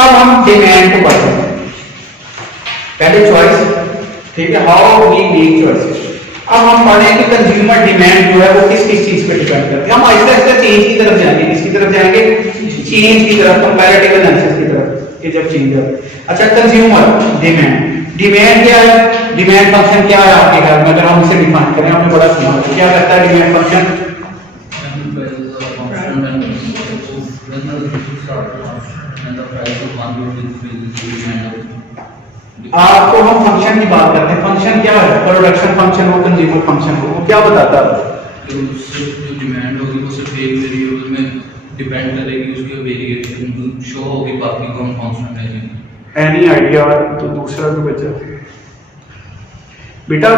अब हम डिमांड को पढ़ते हैं। पहले चॉइस, ठीक है, हाउ वी मेक चॉइसेस। अब हम पढ़ें कि कंज्यूमर डिमांड जो है वो किस किस चीज पे डिपेंड करती है। हम आहिस्ता आहिस्ता चेंज की तरफ जाएंगे। किसकी तरफ जाएंगे? चेंज की तरफ, कंपैरेटिव एनालिसिस की तरफ। ये जब चेंज है, अच्छा कंज्यूमर डिमांड, डिमांड क्या है? डिमांड फंक्शन क्या है आपके ख्याल में? अगर हम इसे डिफाइन करें, हमने बड़ा सुना है, क्या करता है डिमांड फंक्शन? आपको हम फंक्शन की बात करते हैं। फंक्शन क्या है? प्रोडक्शन फंक्शन हो, कंज्यूमर फंक्शन हो, वो क्या बताता है? जो डिमांड होगी वो सिर्फ एक वेरिएबल में डिपेंड करेगी, उसकी वेरिएशन शो होगी, बाकी को हम कांस्टेंट रहेंगे। Any idea? तो दूसरा जो बचा बेटा,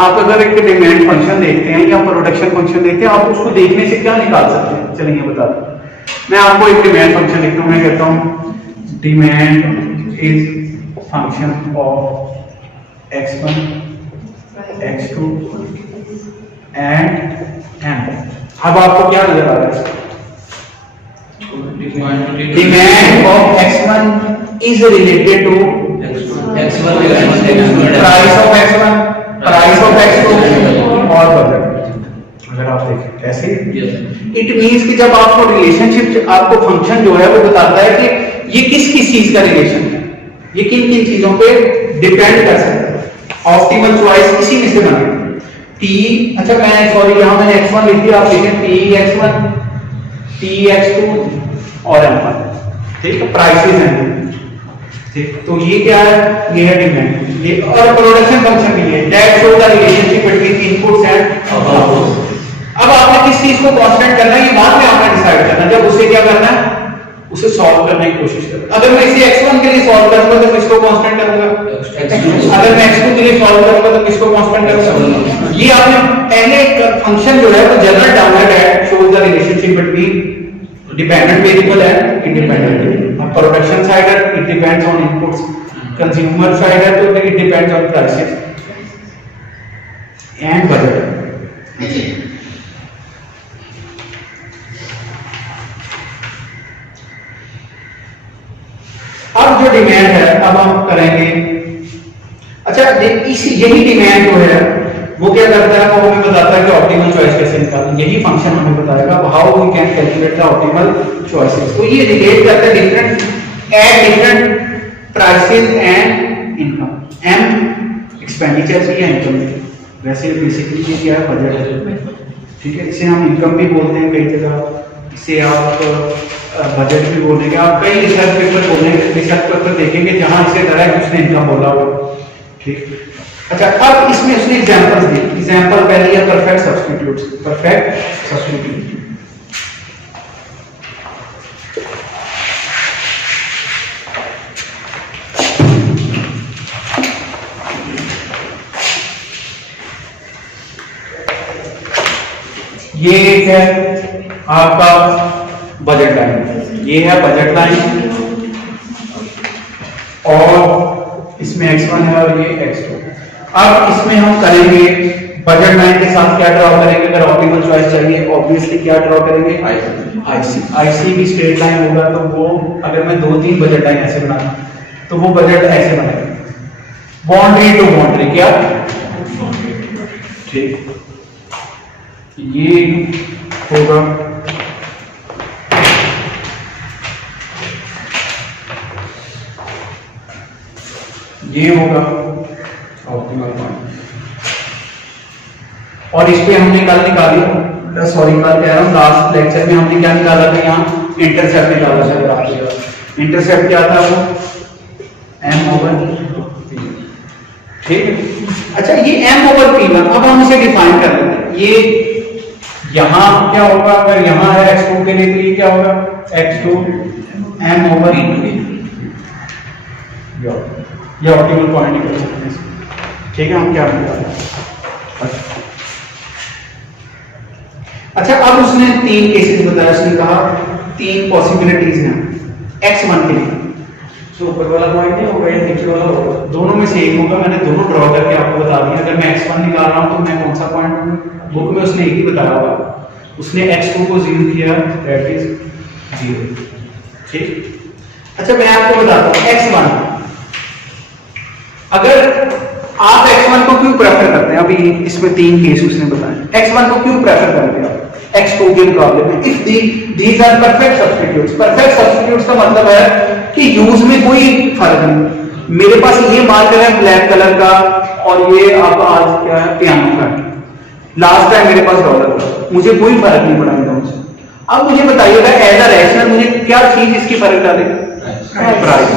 आप अगर एक डिमांड फंक्शन देखते हैं या प्रोडक्शन फंक्शन देखते हैं, आप उसको देखने से क्या निकाल सकते हैं? चलिए बता दो। मैं आपको एक डिमांड फंक्शन लिखता हूं। मैं कहता हूं demand is function of x1 x2 and n। अब आपको क्या नजर आ रहा है? Demand of x1 is related to price of x1, price of x2 और बजट। अगर आप देखें ऐसे, इट मींस कि जब आपको रिलेशनशिप, आपको फंक्शन जो है वो बताता है कि ये किस किस चीज का रिलेशन है, ये किन किन चीजों पे डिपेंड कर सकता है। ऑप्टिमल चॉइस इसी में से बनेगी। टी, अच्छा मैं सॉरी यहां मैंने x1 लिख दिया, आप लिखें टी x1 टी x2 और m1, ठीक है, प्राइसेस हैं, ठीक। तो ये क्या है? ये है डिमांड। ये और प्रोडक्शन फंक्शन भी है, that show the relationship between inputs and outputs. अब आपने किस चीज को कांस्टेंट करना है ये बाद में आपने डिसाइड करना है। जब उसे क्या करना है? उसे सॉल्व करने की कोशिश करना। अगर मैं इसे x1 के लिए सॉल्व करूंगा तो किसको कांस्टेंट करूंगा? अगर मैं x2 के लिए सॉल्व करूंगा तो किसको कांस्टेंट करूंगा? ये आपने पहले फंक्शन जो है वो जनरल डाउन है, that shows the relationship between dependent variable and independent variable. अब प्रोडक्शन साइड है, it depends on inputs. Consumer side है तो it depends on prices and budget. अब जो डिमांड है, अब हम करेंगे, अच्छा इस यही डिमांड जो है वो क्या करता है? वो हमें बताता है कि ऑप्टिमल चॉइस कैसे निकालना। यही फंक्शन हमें बताएगा how we can calculate the optimal choices. तो ये रिलेट करता है different at different prices and income. M expenditure भी है, इनकम भी। वैसे बेसिकली ये क्या है? बजट है, ठीक है। इसे हम इनकम भी बोलते हैं कई जगह, इसे आप बजट भी बोलेंगे, आप कई रिसर्च पेपर बोलेंगे, रिसर्च पेपर देखेंगे जहां इसे डायरेक्ट उसने इनकम बोला होगा, ठीक। अच्छा अब इसमें उसने एग्जांपल्स दी। एग्जांपल पहली है परफेक्ट सब्स्टिट्यूट्स। परफेक्ट सब्स्टिट्यूट, ये एक है आपका बजट लाइन, ये है बजट लाइन, और इसमें x1 है और ये x2। अब इसमें हम करेंगे बजट लाइन के साथ क्या ड्रॉ करेंगे? अगर ऑप्टिमल चॉइस चाहिए ऑब्वियसली क्या ड्रॉ करेंगे? आईसी। आईसी भी स्ट्रेट लाइन होगा, तो वो अगर मैं 2-3 बजट लाइन ऐसे बनाऊं तो वो बजट ऐसे बनेगा, बाउंड्री टू बाउंड्री, क्या? ठीक, ये होगा ये होगा ऑप्टिमल पॉइंट। और इस पे हमने कल निकाली, सॉरी कल कह रहा हूँ, लास्ट लेक्चर में हमने क्या निकाला था? यहाँ इंटरसेप्ट निकाला था। इंटरसेप्ट क्या था? वो m/p, ठीक है। अच्छा ये m/p1, अब हम इसे डिफाइन कर लेते हैं। ये यहां क्या होगा? अगर यहां है x2 के लिए तो ये क्या होगा? x2 m/p2। ये ऑप्टिमल पॉइंट निकल सकते हैं, ठीक है। हम क्या निकालें? अच्छा अब उसने 3 केसेस बताया। उसने कहा 3 पॉसिबिलिटीज हैं x1 के लिए। तो ऊपर वाला पॉइंट नहीं होगा, ये नीचे वाला होगा? दोनों में से एक होगा। मैंने दोनों ड्रॉ करके आपको बता दिया। अगर मैं x1 निकाल रहा हूं तो मैं कौन सा पॉइंट? बुक में उसने एक ही बताया होगा। उसने x2 को 0 किया, दैट इज 0, ठीक। अच्छा मैं आपको बताता हूं x1, अगर आप x1 को क्यों प्रेफर करते हैं, अभी इसमें 3 केस उसने बताया, x1 को क्यों प्रेफर करते हैं आप x2 के मुकाबले में, if these are perfect substitutes. Perfect substitutes का मतलब है कि यूज में कोई फर्क नहीं, मेरे पास ये मार्कर है ब्लैक कलर का और ये अब आज क्या है पियानो का, लास्ट टाइम मेरे पास डॉलर था, मुझे कोई फर्क नहीं पड़ा इन दोनों से। अब मुझे बताइएगा एज अ रैशनल मुझे क्या चीज इसकी फर्क डालेगी, प्राइस।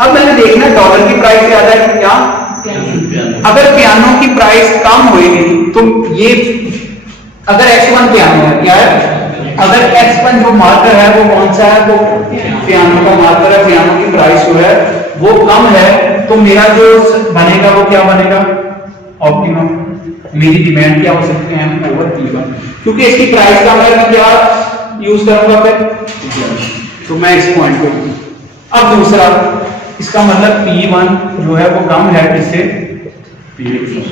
अब मैंने देखना डॉलर की प्राइस ज्यादा है क्या, अगर पियानो की प्राइस कम होगी तो ये, अगर x1 पियानो है क्या है, अगर x1 जो मार्कर है वो कौन सा है, वो पियानो का मार्कर है, पियानो की प्राइस जो है वो कम है, तो मेरा जो बनेगा वो क्या बनेगा, ऑप्टिमम। मेरी डिमांड क्या हो सकती है, m/p1, क्योंकि इसकी प्राइस कम है, मैं क्या यूज करूंगा फिर, तो मैं इस पॉइंट को। अब दूसरा, इसका मतलब P1 जो है वो कम है किससे,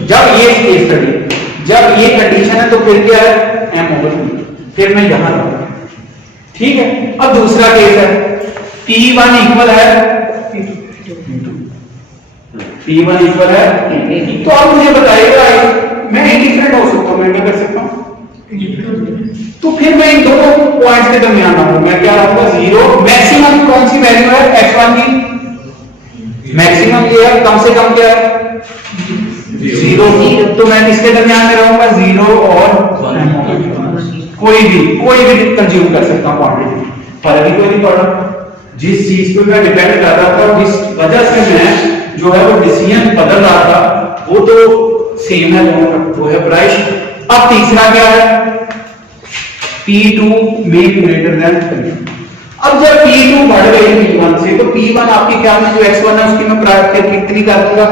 जब ये केस स्टडी, जब ये कंडीशन है तो फिर क्या है, m/p, फिर मैं यहां रहूंगा, ठीक है। अब दूसरा केस है P1 इक्वल है P1 इक्वल है, तो अब मुझे बताइएगा मैं इंडिफरेंट हो सकता हूं, मैं क्या कर सकता हूं, तो फिर मैं इन दोनों पॉइंट्स के दरमियान रहूंगा, मैं क्या रहूंगा, 0। मैक्सिमम कौन सी वैल्यू है x1 की, मैक्सिमम ये है, कम से कम क्या है 0, तो मैं किसके दरमियान में रहूंगा, 0 और कोई भी कंज्यूम कर सकता हूं क्वांटिटी, फर्क ही कोई नहीं पड़ रहा। जिस चीज पे मैं डिपेंड कर रहा था, जिस वजह से मैं जो है वो डिसीजन बदल रहा था, वो तो सेम है दोनों का, वो है प्राइस। अब तीसरा क्या है, P2 make greater than P1। अब जब P2 बढ़ गई P1 से, तो P1 आपके ख्याल में जो x1 है उसकी मैं प्रायोरिटी कितनी कर दूंगा,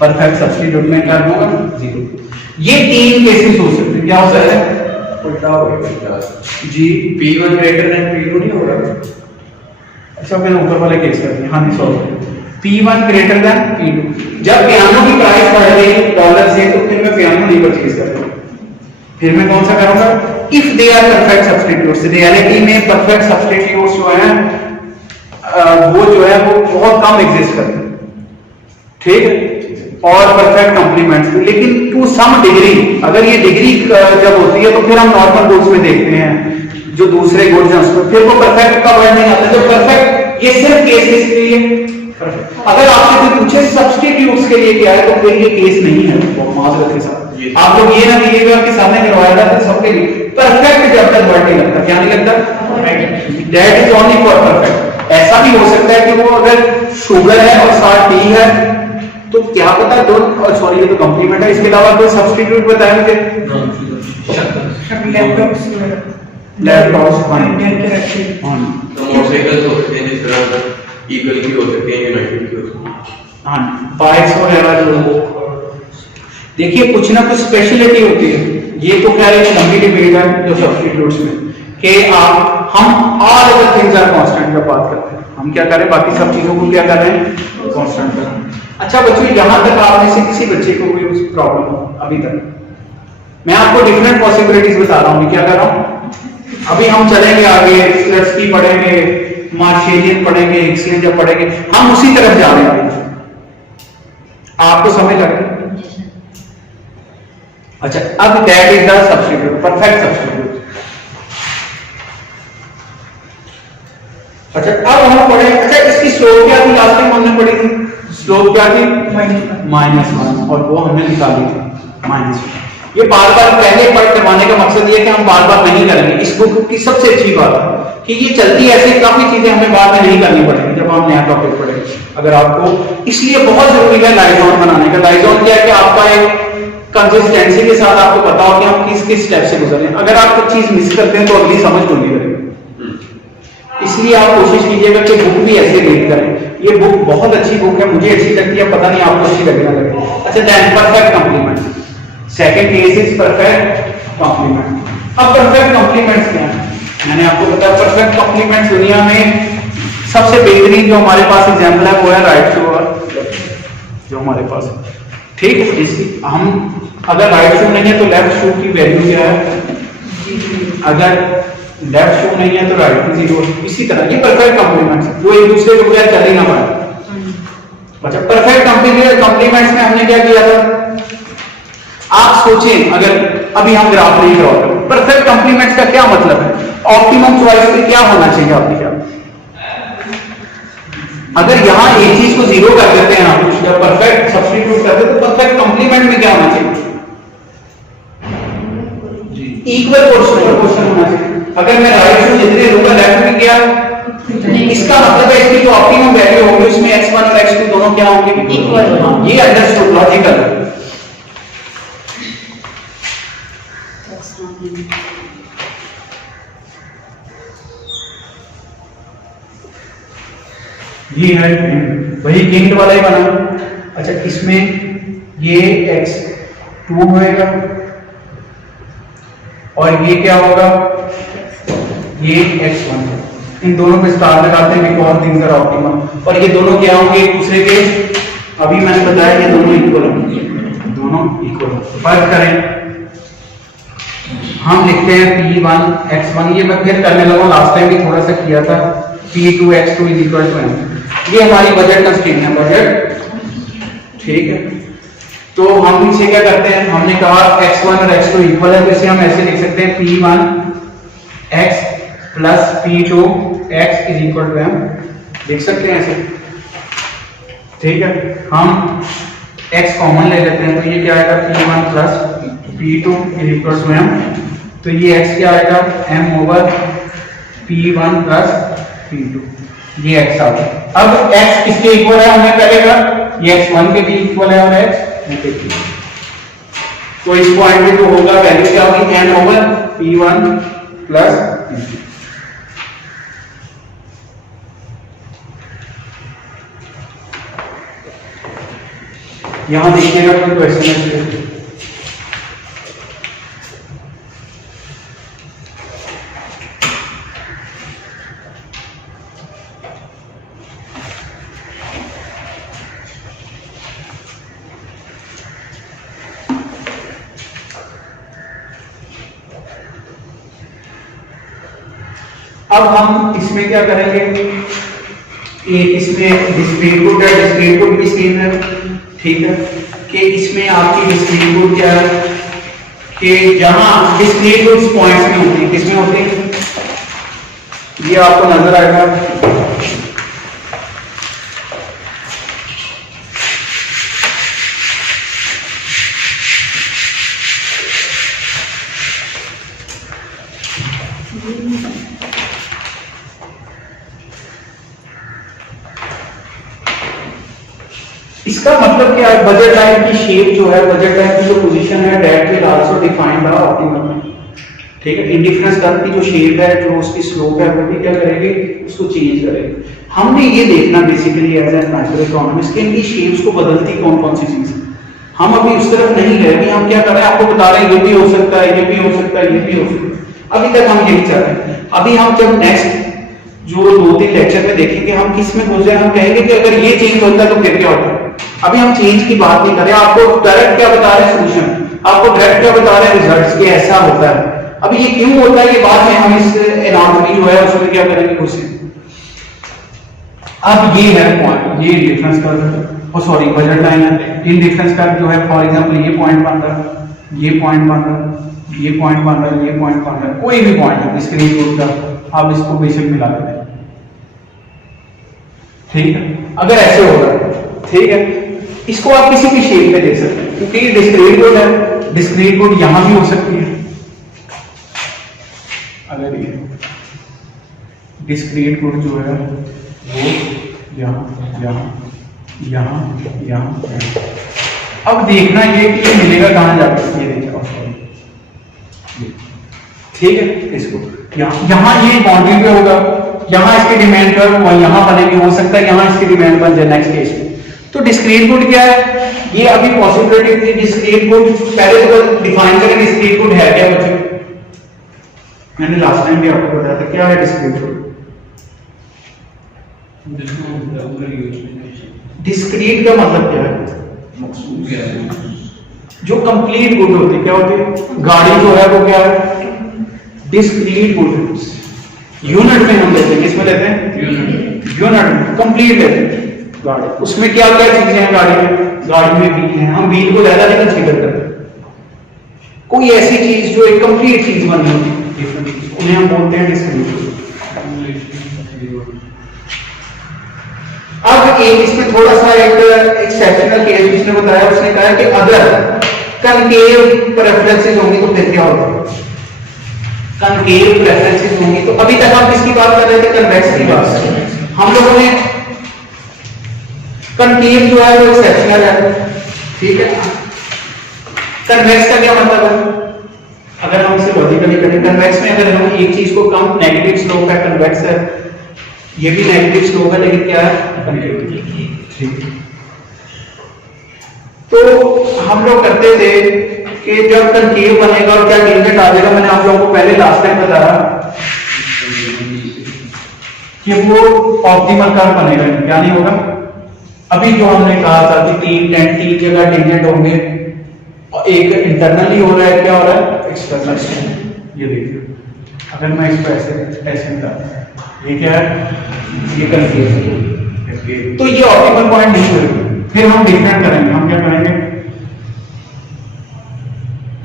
परफेक्ट सब्स्टिट्यूट में कर दूंगा 0। ये 3 केसेस हो सकते हैं, क्या हो सकता है, उल्टा हो गया जी, P1 ग्रेटर देन P2 नहीं हो रहा। अच्छा मैंने ऊपर वाले केस कर दिए, हाँ नहीं sorry, P1 greater than P2, जब पियानो की प्राइस बढ़ गई डॉलर से, तो फिर मैं पियानो नहीं परचेज करूंगा, फिर मैं कौन सा करूंगा, if they are perfect substitutes. Reality में परफेक्ट सब्स्टिट्यूट्स जो है वो जो है वो बहुत कम एग्जिस्ट करते हैं, ठीक है, और परफेक्ट कॉम्प्लीमेंट्स, लेकिन टू सम डिग्री, अगर ये डिग्री जब होती है तो फिर हम नॉर्मल गुड्स में देखते हैं, जो दूसरे गुड्स हैं उसमें फिर वो परफेक्ट का वर्ड नहीं आता, जब परफेक्ट, ये सिर्फ केसेस के लिए। अगर आपसे कोई पूछे सब्स्टिट्यूट्स के लिए क्या है, तो फिर ये केस नहीं है, माजरत के साथ आप लोग ये ना कीजिएगा कि सामने करवाया जाता है सबके लिए परफेक्ट, जब तक वर्ड नहीं लगता, क्या नहीं लगता, that is only for perfect. ऐसा भी हो सकता है कि वो अगर शुगर है और साथ टी है, तो क्या पता दो, सॉरी ये तो कॉम्प्लीमेंट है, इसके अलावा कोई सब्स्टिट्यूट बताएं मुझे, लैपटॉप मोटरसाइकिल हो सकते हैं, जिस तरह इक्वल की हो सकते हैं, यूनाइटेड की हो सकते हैं, हाँ बाइक्स वगैरह जो, देखिए कुछ ना कुछ स्पेशलिटी होती है। ये तो क्या एक लंबी डिबेट है जो सब्स्टिट्यूट्स में, कि हम all other things are constant का बात करते हैं, हम क्या करें बाकी सब चीजों को क्या कर रहे हैं, कांस्टेंट कर रहे हैं। अच्छा बच्चों, यहां तक आप में से किसी बच्चे को कोई प्रॉब्लम हो अभी तक, मैं आपको डिफरेंट पॉसिबिलिटीज बता रहा हूं, क्या कर रहा हूं, अभी हम चलेंगे आगे, स्लट्सकी पढ़ेंगे, मार्शेलियन पढ़ेंगे, एक्सचेंजर पढ़ेंगे, हम उसी तरफ जा रहे हैं, आपको समझ लग रही है। अच्छा अब that is the substitute, perfect substitute. अच्छा अब हम पढ़े, अच्छा इसकी स्लोप क्या थी, लास्ट टाइम हमने पढ़ी थी, स्लोप क्या थी, -1, और वो हमने निकाली थी -1। ये बार बार पहले पढ़ करवाने का मकसद ये है कि हम बार बार नहीं करेंगे। इस बुक की सबसे अच्छी बात है कि ये चलती ऐसे काफी चीजें हमें बाद में नहीं करनी पड़ेगी जब हम नया टॉपिक पढ़ेंगे। अगर आपको, इसलिए बहुत जरूरी है लाइजोन बनाने का। लाइजोन क्या है कि आपका एक कंसिस्टेंसी के साथ आपको पता हो कि हम किस किस स्टेप से गुजर रहे हैं। अगर आप कुछ चीज मिस करते हैं तो अगली समझ को नहीं करेंगे। इसलिए आप कोशिश कीजिएगा कि बुक भी ऐसे रीड करें। ये बुक बहुत अच्छी बुक है, मुझे अच्छी लगती है, पता नहीं आपको अच्छी लगे ना लगे। अच्छा then perfect complement, second case is perfect complement. अब परफेक्ट कॉम्प्लीमेंट्स क्या है, मैंने आपको बताया परफेक्ट कॉम्प्लीमेंट्स दुनिया में सबसे बेहतरीन जो हमारे पास एग्जांपल है वो है राइट शू और जो हमारे पास है, ठीक है। इसकी हम अगर राइट शू नहीं है तो लेफ्ट शू की वैल्यू क्या है, अगर लेफ्ट शो नहीं है तो राइट भी 0 है। इसी तरह ये परफेक्ट कॉम्प्लीमेंट्स है जो एक दूसरे के बगैर चल ही ना पाए। अच्छा, परफेक्ट कॉम्प्लीमेंट्स में हमने क्या किया था, आप सोचें, अगर अभी हम ग्राफ नहीं ड्रॉ करें, परफेक्ट कॉम्प्लीमेंट्स का क्या मतलब है, ऑप्टिमम चॉइस में क्या होना चाहिए आपके ख्याल में? अगर यहां एक चीज को 0 कर देते हैं आप जब परफेक्ट सब्स्टिट्यूट करते हैं तो परफेक्ट कॉम्प्लीमेंट में क्या होना चाहिए? इक्वल पोर्शन होना चाहिए। अगर मैं राइट से जितने लूंगा लेफ्ट में क्या, इसका मतलब है इसकी जो ऑप्टिमम वैल्यू होगी उसमें x1 और x2 दोनों क्या होंगे? इक्वल। ये अंडरस्टूड, लॉजिकल है। ये है वही किंट वाला ही बना। अच्छा, इसमें ये x2 होएगा और ये क्या होगा, ये x1। इन दोनों पे स्टार लगाते हैं बिकॉज़ थिंग्स आर ऑप्टिमम, और ये दोनों क्या होंगे एक दूसरे के, अभी मैंने बताया ये दोनों इक्वल होंगे, दोनों इक्वल होंगे। फर्क करें, हम लिखते हैं p1 x1, ये मैं फिर करने लगा, लास्ट टाइम भी थोड़ा सा किया था, p2 x2 m। ये हमारी बजट कंस्ट्रेंट है, बजट, ठीक है। तो हम पीछे क्या करते हैं, हमने कहा x1 और x2 इक्वल है, तो इसे हम ऐसे लिख सकते हैं p1 x plus p2 x is equal to m, लिख सकते हैं ऐसे, ठीक है। हम x कॉमन ले लेते हैं, तो ये क्या आएगा, p1 plus p2 is equal to m, तो ये x क्या आएगा, m over p1 plus p2, ये x आ गया। अब x किसके इक्वल है हमने पहले कहा, ये x1 के भी इक्वल है और x के भी, तो इस पॉइंट में जो होगा वैल्यू क्या होगी, n over p1 plus p2। यहां देखिएगा कोई क्वेश्चन है, अब हम इसमें क्या करेंगे, इसमें डिस्क्रीट गुड है, डिस्क्रीट गुड भी सेम है, ठीक है, कि इसमें आपकी डिस्क्रीट गुड क्या है, कि जहां डिस्क्रीट गुड्स पॉइंट्स में होती है, किसमें होती है, ये आपको नजर आएगा, इसका मतलब क्या है, बजट लाइन की शेप जो है, बजट लाइन की जो पोजीशन है, that will also define the optimum, ठीक है। इंडिफरेंस कर्व की जो शेप है, जो उसकी स्लोप है, वो भी क्या करेंगे, उसको चेंज करेंगे। हमने ये देखना basically as an macro economist कि इनकी शेप्स को बदलती कौन कौन सी चीज है। हम अभी उस तरफ नहीं गए, अभी हम क्या कर रहे हैं, आपको बता रहे हैं ये भी हो सकता है, ये भी हो सकता है, ये भी हो सकता है। अभी तक हम यही चाह रहे हैं। अभी हम जब नेक्स्ट जो 2-3 लेक्चर में देखेंगे, हम किस में घुस जाए, हम कहेंगे कि अगर ये चेंज होता है तो फिर क्या होता है। अभी हम चेंज की बात नहीं कर रहे, आपको डायरेक्ट क्या बता रहे हैं, सोल्यूशन, आपको डायरेक्ट क्या बता रहे हैं, रिजल्ट्स, कि ऐसा होता है। अभी ये क्यों होता है, ये बात में हम इस एनाटॉमी जो है उसमें क्या करेंगे, घुसे। अब ये है पॉइंट, ये difference curve, sorry budget line है, इन डिफरेंस कर्व जो है, फॉर एग्जांपल ये पॉइंट बन रहा है, ये पॉइंट बन रहा है, ये पॉइंट बन रहा है, ये पॉइंट बन रहा है, कोई भी पॉइंट है स्क्रीन रूट का, आप इसको बेसिक मिला दें, ठीक है। अगर ऐसे होगा, ठीक है, इसको आप किसी भी शेप में दे सकते हैं, क्योंकि ये डिस्क्रीट गुड है, डिस्क्रीट गुड यहां भी हो सकती है, अगर ये डिस्क्रीट गुड जो है वो यहाँ यहाँ यहाँ यहाँ। अब देखना ये कि ये मिलेगा कहां जाकर, ये देखिए, ठीक है, इसको यहाँ ये बाउंड्री पे होगा, यहाँ इसकी डिमांड कर यहाँ बनेगी, हो सकता है यहाँ इसकी डिमांड बन जाए नेक्स्ट केस में। तो डिस्क्रीट गुड क्या है, ये अभी पॉसिबिलिटी थी, डिस्क्रीट गुड पहले तो डिफाइन करें, डिस्क्रीट गुड है क्या बच्चों, मैंने लास्ट टाइम भी आपको बताया था, क्या है डिस्क्रीट गुड। डिस्क्रीट का मतलब क्या है, जो कंप्लीट गुड होती है, क्या होती है, गाड़ी जो है वो क्या है, डिस्क्रीट यूनिट्स, यूनिट में हम लेते हैं, किसमें लेते हैं? यूनिट कंप्लीट लेते हैं गाड़ी। उसमें क्या क्या चीजें हैं गाड़ी में? गाड़ी में व्हील है, हम व्हील को ज्यादा नहीं कंसीडर करते, कोई ऐसी चीज जो एक कंप्लीट चीज बनी होती है, उन्हें हम बोलते हैं डिस्क्रीट। अब एक इसमें थोड़ा सा एक एक्सेप्शनल केस उसने बताया, उसने कहा कि अगर कनकेव प्रेफरेंसेस होंगी तो फिर क्या होगा? कनकेव प्रेफरेंसेस होंगी तो अभी तक हम किसकी बात कर रहे थे? कन्वेक्स की बात कर रहे थे। हम लोगों ने कनकेव जो है वो एक्सेप्शनल है, ठीक है। कन्वेक्स का क्या मतलब है? अगर हम इसे लॉजिकली करें, कन्वेक्स में अगर हम एक चीज को कम नेगेटिव स्लोप है, कन्वेक्स है, ये भी नेगेटिव स्लोप है लेकिन क्या है? ठीक। तो हम लोग करते थे कि जब कनकेव बनेगा और क्या टेंजेंट आ जाएगा, मैंने आप लोगों को पहले लास्ट टाइम बताया कि वो ऑप्टिमल कर्व बनेगा, क्या नहीं होगा? अभी जो हमने कहा था कि तीन जगह टेंजेंट होंगे, और एक इंटरनली हो रहा है, क्या हो रहा है? एक्सटर्नल। ये देखिए, अगर मैं इसको ऐसे ऐसे निकालता हूं, ये क्या है? ये कनकेव है। तो ये ऑप्टिमल पॉइंट नहीं होगा। फिर हम डिफरेंट करेंगे, हम क्या करेंगे?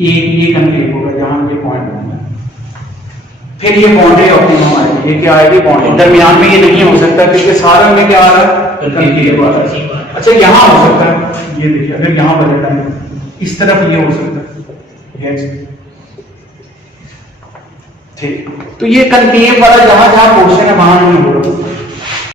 ये कनकेव होगा जहां ये पॉइंट होगा, फिर ये बाउंड्री ऑप्टिमम आएगी। ये क्या आएगी? बाउंड्री। दरमियान में ये नहीं हो सकता क्योंकि सारा में क्या आ रहा है? कनकेव आ रहा है। अच्छा, यहां हो सकता है, ये देखिए, अगर यहां बदलता है इस तरफ ये हो सकता है, ठीक। तो ये कनकेव वाला जहां जहां पोर्शन है वहां नहीं होगा।